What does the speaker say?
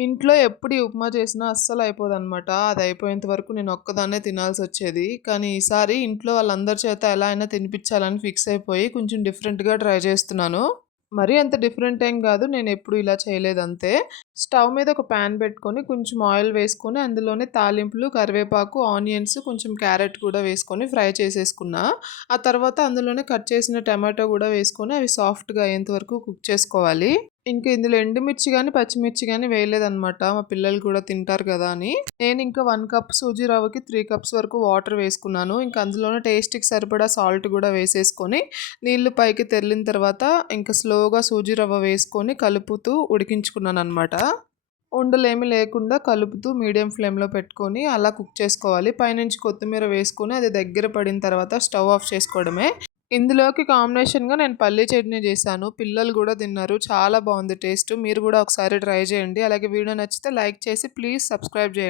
ఇంట్లో ఎప్పుడు ఈ ఉప్మా చేసినా అస్సలు అయిపోదనమాట. అది అయిపోయేంత వరకు నేను ఒక్కదాన్నే తినాల్సొచ్చేది. కానీ ఈసారి ఇంట్లో వాళ్ళందరి చేత ఎలా అయినా తినిపిచ్చాలని ఫిక్స్ అయిపోయి కొంచెం డిఫరెంట్‌గా ట్రై చేస్తున్నాను. మరీ అంత డిఫరెంట్ ఏం గాదు. నేనెప్పుడు ఇలా చేయలేదంతే. స్టవ్ మీద ఒక పాన్ పెట్టుకొని కొంచెం ఆయిల్ వేసుకొని అందులోనే తాలింపులు, కరివేపాకు, ఆనియన్స్, కొంచెం క్యారెట్ కూడా వేసుకొని ఫ్రై చేసేసుకున్నా. ఆ తర్వాత అందులోనే కట్ చేసిన టమాటో గూడా వేసుకొని అవి సాఫ్ట్‌గా అయ్యేంత వరకు కుక్ చేసుకోవాలి. ఇంక ఇందులో ఎండుమిర్చి గాని, పచ్చిమిర్చి గాని వేయలేదనమాట. మా పిల్లలు కూడా తింటారు గదా అని. నేనింక 1 కప్ సూజీ రవ్వకి 3 కప్స్ వరకు వాటర్ వేసుకున్నాను. ఇంక అందులోనే టేస్ట్‌కి సరిపడా సాల్ట్ గూడా వేసేసుకొని, నీళ్లు పైకి తెర్లిన తర్వాత ఇంక స్లోగా సూజీ రవ్వ వేసుకొని కలుపుతూ ఉడికించుకున్నాననమాట. ఉండలేమి లేకుండా కలుపుతూ మీడియం ఫ్లేమ్‌లో పెట్టుకొని అలా కుక్ చేసుకోవాలి. పైనుంచి కొత్తిమీర వేసుకొని అది దగ్గర పడిన తర్వాత స్టవ్ ఆఫ్ చేసుకోవడమే. ఇందులోకి కాంబినేషన్‌గా నేను పల్లీ చట్నీ చేశాను. పిల్లలు గూడా తిన్నారు. చాలా బావుంది టేస్ట్. మీరు గూడా ఒకసారి ట్రై చేయండి. అలాగే వీడియో నచ్చితే లైక్ చేసి ప్లీజ్ సబ్స్క్రైబ్ చేయండి.